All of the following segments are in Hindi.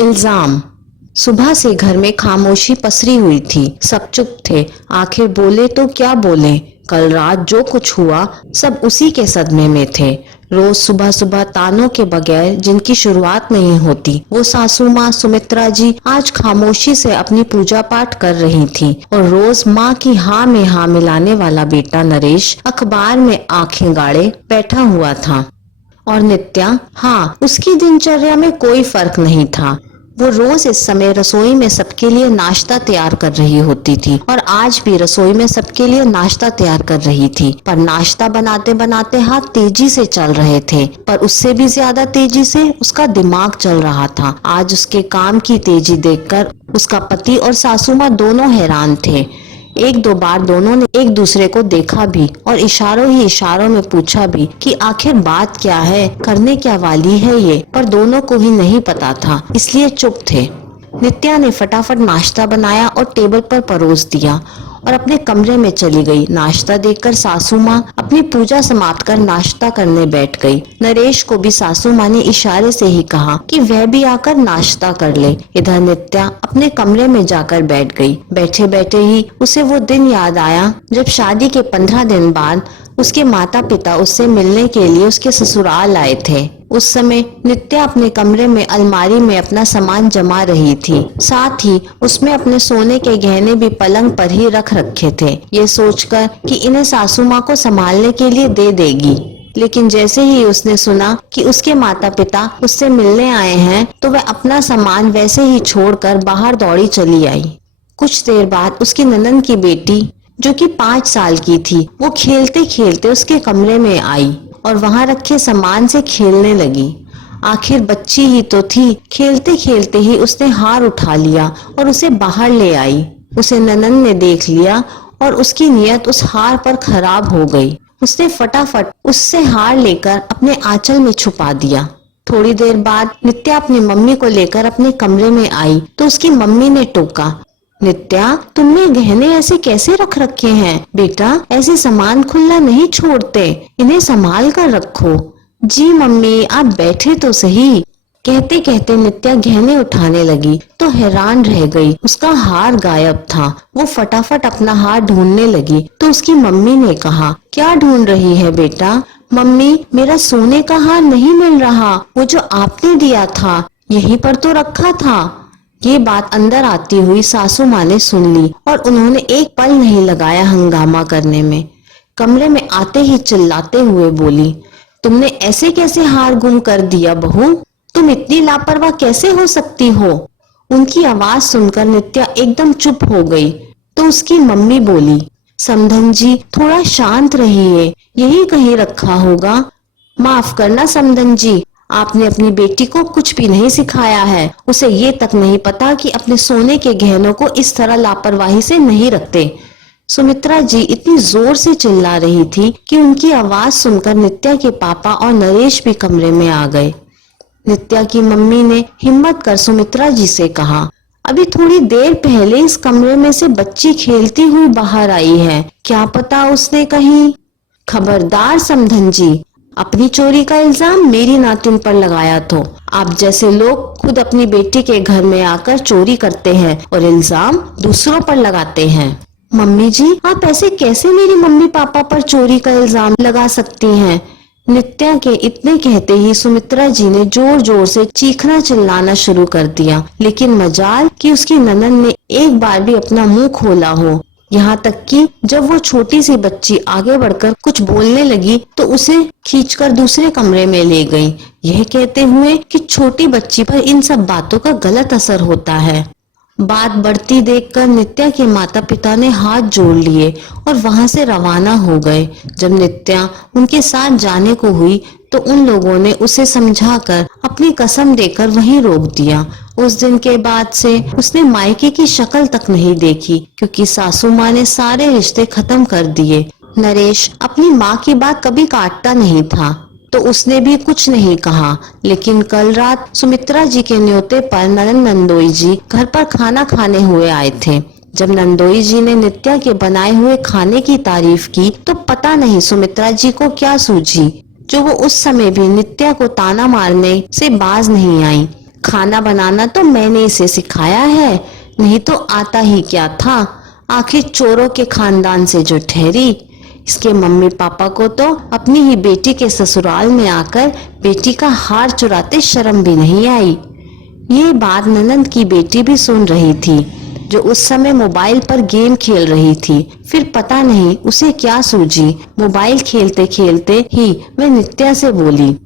इल्जाम। सुबह से घर में खामोशी पसरी हुई थी। सब चुप थे। आखिर बोले तो क्या बोले। कल रात जो कुछ हुआ सब उसी के सदमे में थे। रोज सुबह सुबह तानों के बगैर जिनकी शुरुआत नहीं होती, वो सासू माँ सुमित्रा जी आज खामोशी से अपनी पूजा पाठ कर रही थी। और रोज माँ की हाँ में हाँ मिलाने वाला बेटा नरेश अखबार में आंखें गाड़े बैठा हुआ था। और नित्या, हाँ, उसकी दिनचर्या में कोई फर्क नहीं था। वो रोज इस समय रसोई में सबके लिए नाश्ता तैयार कर रही होती थी और आज भी रसोई में सबके लिए नाश्ता तैयार कर रही थी। पर नाश्ता बनाते बनाते हाथ तेजी से चल रहे थे, पर उससे भी ज्यादा तेजी से उसका दिमाग चल रहा था। आज उसके काम की तेजी देखकर उसका पति और सासू माँ दोनों हैरान थे। एक दो बार दोनों ने एक दूसरे को देखा भी और इशारों ही इशारों में पूछा भी कि आखिर बात क्या है, करने क्या वाली है ये, पर दोनों को ही नहीं पता था, इसलिए चुप थे। नित्या ने फटाफट नाश्ता बनाया और टेबल पर परोस दिया और अपने कमरे में चली गई। नाश्ता देखकर सासू माँ अपनी पूजा समाप्त कर नाश्ता करने बैठ गई। नरेश को भी सासू माँ ने इशारे से ही कहा कि वह भी आकर नाश्ता कर ले। इधर नित्या अपने कमरे में जाकर बैठ गई। बैठे बैठे ही उसे वो दिन याद आया जब शादी के 15 दिन बाद उसके माता पिता उससे मिलने के लिए उसके ससुराल आए थे। उस समय नित्या अपने कमरे में अलमारी में अपना सामान जमा रही थी। साथ ही उसमें अपने सोने के गहने भी पलंग पर ही रख रखे थे, ये सोचकर कि इन्हें सासू माँ को संभालने के लिए दे देगी। लेकिन जैसे ही उसने सुना कि उसके माता पिता उससे मिलने आए हैं, तो वह अपना सामान वैसे ही छोड़कर बाहर दौड़ी चली आई। कुछ देर बाद उसकी ननद की बेटी, जो कि 5 साल की थी, वो खेलते खेलते उसके कमरे में आई और वहां रखे सामान से खेलने लगी। आखिर बच्ची ही तो थी। खेलते खेलते ही उसने हार उठा लिया और उसे बाहर ले आई। उसे ननद ने देख लिया और उसकी नीयत उस हार पर खराब हो गई। उसने फटाफट उससे हार लेकर अपने आंचल में छुपा दिया। थोड़ी देर बाद नित्या अपनी मम्मी को लेकर अपने कमरे में आई तो उसकी मम्मी ने टोका, नित्या, तुमने गहने ऐसे कैसे रख रखे हैं? बेटा, ऐसे सामान खुला नहीं छोड़ते, इन्हें संभाल कर रखो। जी मम्मी, आप बैठे तो सही। कहते कहते नित्या गहने उठाने लगी तो हैरान रह गई। उसका हार गायब था। वो फटाफट अपना हार ढूंढने लगी तो उसकी मम्मी ने कहा, क्या ढूंढ रही है बेटा? मम्मी, मेरा सोने का हार नहीं मिल रहा, वो जो आपने दिया था यहीं पर तो रखा था। ये बात अंदर आती हुई सासू माँ ने सुन ली और उन्होंने एक पल नहीं लगाया हंगामा करने में। कमरे में आते ही चिल्लाते हुए बोली, तुमने ऐसे कैसे हार गुम कर दिया बहू? तुम इतनी लापरवाह कैसे हो सकती हो? उनकी आवाज सुनकर नित्या एकदम चुप हो गई तो उसकी मम्मी बोली, समधन जी, थोड़ा शांत रहिए, यही कहीं रखा होगा। माफ करना समधन जी, आपने अपनी बेटी को कुछ भी नहीं सिखाया है। उसे ये तक नहीं पता कि अपने सोने के गहनों को इस तरह लापरवाही से नहीं रखते। सुमित्रा जी इतनी जोर से चिल्ला रही थी कि उनकी आवाज सुनकर नित्या के पापा और नरेश भी कमरे में आ गए। नित्या की मम्मी ने हिम्मत कर सुमित्रा जी से कहा, अभी थोड़ी देर पहले इस कमरे में से बच्ची खेलती हुई बाहर आई है, क्या पता उसने कहीं। खबरदार समधन जी, अपनी चोरी का इल्जाम मेरी नातिन पर लगाया तो आप जैसे लोग खुद अपनी बेटी के घर में आकर चोरी करते हैं और इल्जाम दूसरों पर लगाते हैं। मम्मी जी, आप ऐसे कैसे मेरी मम्मी पापा पर चोरी का इल्जाम लगा सकती हैं? नित्या के इतने कहते ही सुमित्रा जी ने जोर जोर से चीखना चिल्लाना शुरू कर दिया। लेकिन मजाल कि उसकी ननद ने एक बार भी अपना मुंह खोला हो। यहाँ तक कि जब वो छोटी सी बच्ची आगे बढ़कर कुछ बोलने लगी तो उसे खींचकर दूसरे कमरे में ले गई, यह कहते हुए कि छोटी बच्ची पर इन सब बातों का गलत असर होता है। बात बढ़ती देखकर नित्या के माता पिता ने हाथ जोड़ लिए और वहां से रवाना हो गए। जब नित्या उनके साथ जाने को हुई तो उन लोगों ने उसे समझाकर अपनी कसम देकर वहीं रोक दिया। उस दिन के बाद से उसने मायके की शक्ल तक नहीं देखी, क्योंकि सासू माँ ने सारे रिश्ते खत्म कर दिए। नरेश अपनी माँ की बात कभी काटता नहीं था तो उसने भी कुछ नहीं कहा। लेकिन कल रात सुमित्रा जी के न्योते पर ननद नंदोई जी घर पर खाना खाने हुए आए थे। जब नंदोई जी ने नित्या के बनाए हुए खाने की तारीफ की तो पता नहीं सुमित्रा जी को क्या सूझी, जो वो उस समय भी नित्या को ताना मारने से बाज नहीं आई। खाना बनाना तो मैंने इसे सिखाया है, नहीं तो आता ही क्या था। आखिर चोरों के खानदान से जो ठहरी। इसके मम्मी पापा को तो अपनी ही बेटी के ससुराल में आकर बेटी का हार चुराते शर्म भी नहीं आई। ये बात ननंद की बेटी भी सुन रही थी, जो उस समय मोबाइल पर गेम खेल रही थी। फिर पता नहीं उसे क्या सूझी, मोबाइल खेलते खेलते ही वह नित्या से बोली,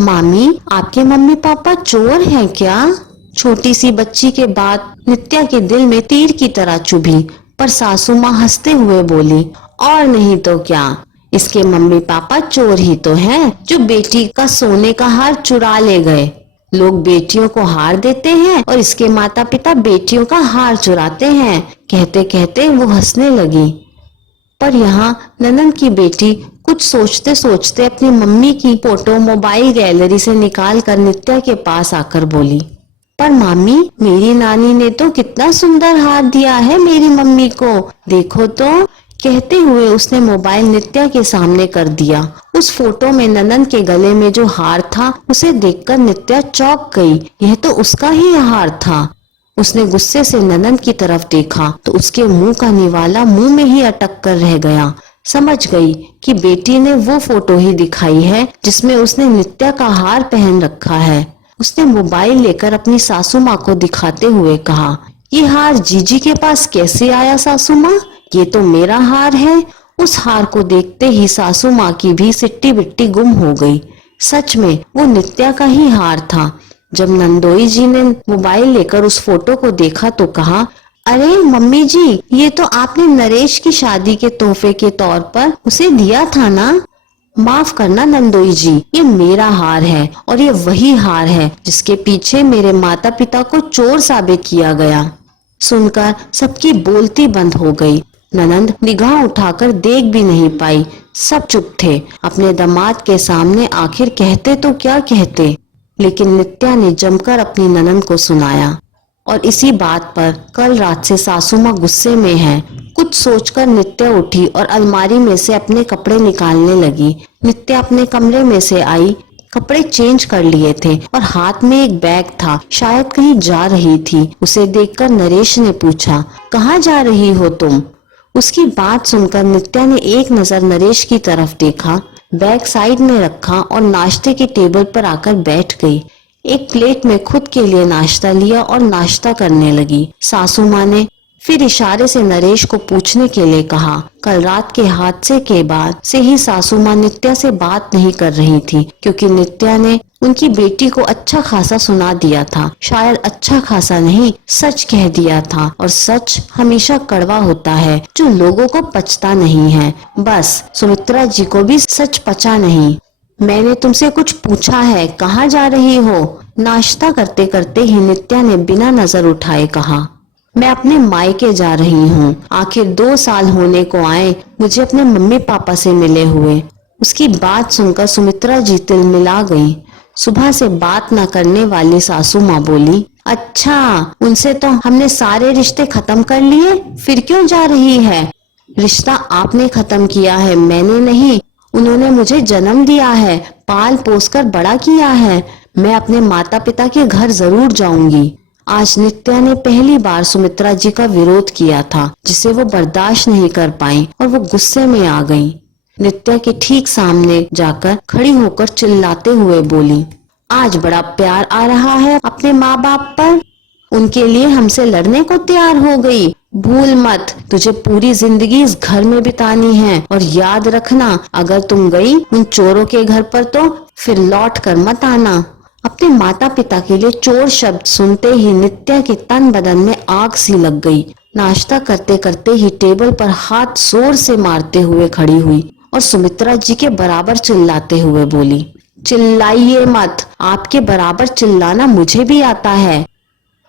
मामी आपके मम्मी पापा चोर हैं क्या? छोटी सी बच्ची के बात नित्या के दिल में तीर की तरह चुभी, पर सासू माँ हंसते हुए बोली, और नहीं तो क्या, इसके मम्मी पापा चोर ही तो हैं, जो बेटी का सोने का हार चुरा ले गए। लोग बेटियों को हार देते हैं और इसके माता पिता बेटियों का हार चुराते हैं। कहते कहते वो हंसने लगी। पर यहाँ ननंद की बेटी कुछ सोचते सोचते अपनी मम्मी की फोटो मोबाइल गैलरी से निकाल कर नित्या के पास आकर बोली, पर मामी मेरी नानी ने तो कितना सुंदर हार दिया है मेरी मम्मी को, देखो तो। कहते हुए उसने मोबाइल नित्या के सामने कर दिया। उस फोटो में ननंद के गले में जो हार था उसे देखकर नित्या चौंक गई। यह तो उसका ही हार था। उसने गुस्से से ननंद की तरफ देखा तो उसके मुंह का निवाला मुंह में ही अटक कर रह गया। समझ गई कि बेटी ने वो फोटो ही दिखाई है जिसमें उसने नित्या का हार पहन रखा है। उसने मोबाइल लेकर अपनी सासू माँ को दिखाते हुए कहा, ये हार जीजी के पास कैसे आया सासू माँ? ये तो मेरा हार है। उस हार को देखते ही सासू माँ की भी सिट्टी बिट्टी गुम हो गई। सच में वो नित्या का ही हार था। जब नंदोई जी ने मोबाइल लेकर उस फोटो को देखा तो कहा, अरे मम्मी जी, ये तो आपने नरेश की शादी के तोहफे के तौर पर उसे दिया था ना? माफ करना नंदोई जी, ये मेरा हार है और ये वही हार है जिसके पीछे मेरे माता पिता को चोर साबित किया गया। सुनकर सबकी बोलती बंद हो गई। ननंद निगाह उठाकर देख भी नहीं पाई। सब चुप थे। अपने दामाद के सामने आखिर कहते तो क्या कहते, लेकिन नित्या ने जमकर अपनी ननंद को सुनाया। और इसी बात पर कल रात से सासू माँ गुस्से में है। कुछ सोचकर नित्या उठी और अलमारी में से अपने कपड़े निकालने लगी। नित्या अपने कमरे में से आई, कपड़े चेंज कर लिए थे और हाथ में एक बैग था, शायद कहीं जा रही थी। उसे देखकर नरेश ने पूछा, कहाँ जा रही हो तुम? उसकी बात सुनकर नित्या ने एक नजर नरेश की तरफ देखा, बैग साइड में रखा और नाश्ते की टेबल पर आकर बैठ गई। एक प्लेट में खुद के लिए नाश्ता लिया और नाश्ता करने लगी। सासू माँ ने फिर इशारे से नरेश को पूछने के लिए कहा। कल रात के हादसे के बाद से ही सासू माँ नित्या से बात नहीं कर रही थी, क्योंकि नित्या ने उनकी बेटी को अच्छा खासा सुना दिया था। शायद अच्छा खासा नहीं, सच कह दिया था। और सच हमेशा कड़वा होता है, जो लोगों को पचता नहीं है। बस सुमित्रा जी को भी सच पचा नहीं। मैंने तुमसे कुछ पूछा है, कहाँ जा रही हो? नाश्ता करते करते ही नित्या ने बिना नजर उठाए कहा, मैं अपने मायके जा रही हूँ। आखिर 2 साल होने को आए मुझे अपने मम्मी पापा से मिले हुए। उसकी बात सुनकर सुमित्रा जी तिलमिला गई। सुबह से बात न करने वाली सासू माँ बोली, अच्छा, उनसे तो हमने सारे रिश्ते खत्म कर लिए, फिर क्यों जा रही है? रिश्ता आपने खत्म किया है, मैंने नहीं। उन्होंने मुझे जन्म दिया है, पाल पोस कर बड़ा किया है। मैं अपने माता पिता के घर जरूर जाऊंगी। आज नित्या ने पहली बार सुमित्रा जी का विरोध किया था, जिसे वो बर्दाश्त नहीं कर पाई और वो गुस्से में आ गई। नित्या के ठीक सामने जाकर खड़ी होकर चिल्लाते हुए बोली, आज बड़ा प्यार आ रहा है अपने माँ बाप पर। उनके लिए हमसे लड़ने को तैयार हो गई। भूल मत, तुझे पूरी जिंदगी इस घर में बितानी है। और याद रखना, अगर तुम गई उन चोरों के घर पर तो फिर लौट कर मत आना। अपने माता पिता के लिए चोर शब्द सुनते ही नित्या के तन बदन में आग सी लग गई। नाश्ता करते करते ही टेबल पर हाथ जोर से मारते हुए खड़ी हुई और सुमित्रा जी के बराबर चिल्लाते हुए बोली, चिल्लाइए मत, आपके बराबर चिल्लाना मुझे भी आता है।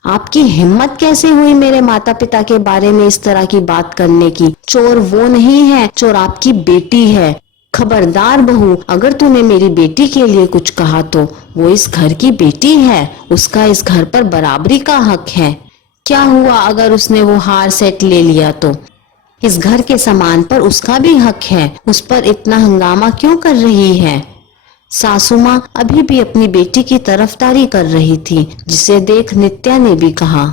आपकी हिम्मत कैसे हुई मेरे माता पिता के बारे में इस तरह की बात करने की? चोर वो नहीं है, चोर आपकी बेटी है। खबरदार बहू, अगर तूने मेरी बेटी के लिए कुछ कहा तो वो इस घर की बेटी है, उसका इस घर पर बराबरी का हक है। क्या हुआ अगर उसने वो हार सेट ले लिया तो? इस घर के सामान पर उसका भी हक है। उस पर इतना हंगामा क्यों कर रही है? सासू माँ अभी भी अपनी बेटी की तरफदारी कर रही थी, जिसे देख नित्या ने भी कहा,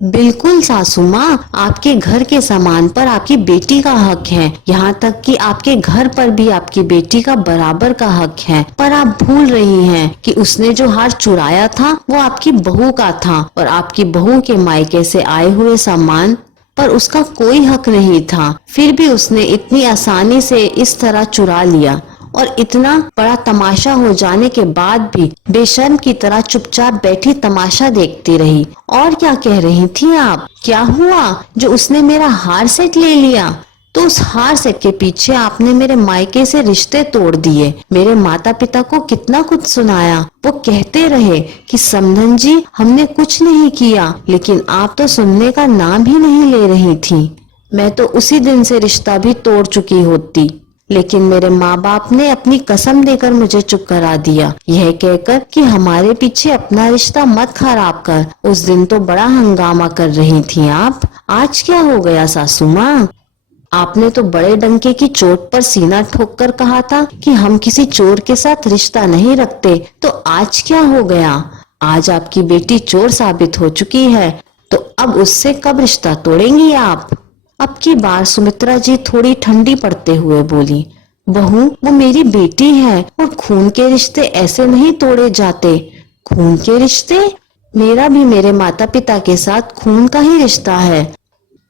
बिल्कुल सासू माँ, आपके घर के सामान पर आपकी बेटी का हक है, यहाँ तक कि आपके घर पर भी आपकी बेटी का बराबर का हक है। पर आप भूल रही हैं कि उसने जो हार चुराया था वो आपकी बहू का था और आपकी बहू के मायके से आए हुए सामान पर उसका कोई हक नहीं था। फिर भी उसने इतनी आसानी से इस तरह चुरा लिया और इतना बड़ा तमाशा हो जाने के बाद भी बेशर्म की तरह चुपचाप बैठी तमाशा देखती रही। और क्या कह रही थी आप? क्या हुआ जो उसने मेरा हार सेट ले लिया? तो उस हार सेट के पीछे आपने मेरे मायके से रिश्ते तोड़ दिए, मेरे माता पिता को कितना कुछ सुनाया। वो कहते रहे कि समधन जी हमने कुछ नहीं किया, लेकिन आप तो सुनने का नाम ही नहीं ले रही थी। मैं तो उसी दिन से रिश्ता भी तोड़ चुकी होती, लेकिन मेरे माँ बाप ने अपनी कसम देकर मुझे चुप करा दिया, यह कहकर कि हमारे पीछे अपना रिश्ता मत खराब कर। उस दिन तो बड़ा हंगामा कर रही थी आप। आज क्या हो गया सासू माँ? आपने तो बड़े डंके की चोट पर सीना ठोक कर कहा था कि हम किसी चोर के साथ रिश्ता नहीं रखते, तो आज क्या हो गया? आज आपकी बेटी चोर साबित हो चुकी है, तो अब उससे कब रिश्ता तोड़ेंगी आप? अब की बार सुमित्रा जी थोड़ी ठंडी पड़ते हुए बोली, बहू वो मेरी बेटी है और खून के रिश्ते ऐसे नहीं तोड़े जाते। खून के रिश्ते? मेरा भी मेरे माता पिता के साथ खून का ही रिश्ता है।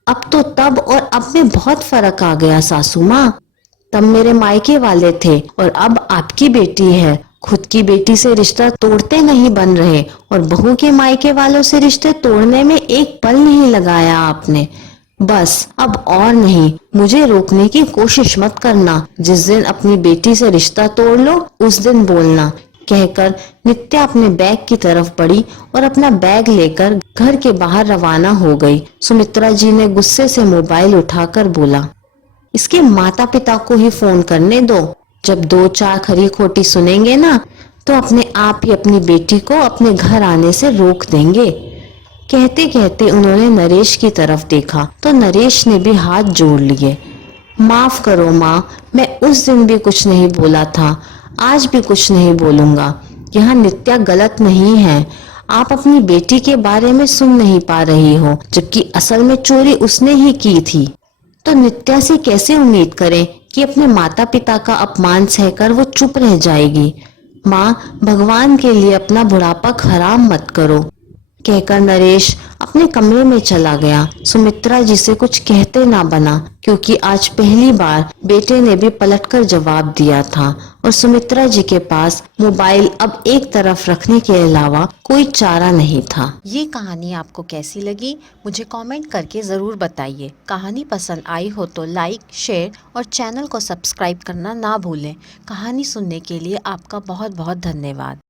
अब तो तब और अब में बहुत फर्क आ गया सासू माँ। तब मेरे मायके वाले थे और अब आपकी बेटी है। खुद की बेटी से रिश्ता तोड़ते नहीं बन रहे और बहू के मायके वालों से रिश्ते तोड़ने में एक पल नहीं लगाया आपने। बस अब और नहीं, मुझे रोकने की कोशिश मत करना। जिस दिन अपनी बेटी से रिश्ता तोड़ लो उस दिन बोलना, कहकर नित्या अपने बैग की तरफ बढ़ी और अपना बैग लेकर घर के बाहर रवाना हो गई। सुमित्रा जी ने गुस्से से मोबाइल उठाकर बोला, इसके माता पिता को ही फोन करने दो। जब दो चार खरी खोटी सुनेंगे ना तो अपने आप ही अपनी बेटी को अपने घर आने से रोक देंगे। कहते कहते उन्होंने नरेश की तरफ देखा तो नरेश ने भी हाथ जोड़ लिए। माफ करो माँ, मैं उस दिन भी कुछ नहीं बोला था, आज भी कुछ नहीं बोलूंगा। यहाँ नित्या गलत नहीं है। आप अपनी बेटी के बारे में सुन नहीं पा रही हो, जबकि असल में चोरी उसने ही की थी। तो नित्या से कैसे उम्मीद करें कि अपने माता पिता का अपमान सहकर वो चुप रह जाएगी। माँ, भगवान के लिए अपना बुढ़ापा खराब मत करो, कहकर नरेश अपने कमरे में चला गया। सुमित्रा जी से कुछ कहते ना बना, क्योंकि आज पहली बार बेटे ने भी पलटकर जवाब दिया था और सुमित्रा जी के पास मोबाइल अब एक तरफ रखने के अलावा कोई चारा नहीं था। ये कहानी आपको कैसी लगी मुझे कमेंट करके ज़रूर बताइए। कहानी पसंद आई हो तो लाइक, शेयर और चैनल को सब्सक्राइब करना ना भूलें। कहानी सुनने के लिए आपका बहुत बहुत धन्यवाद।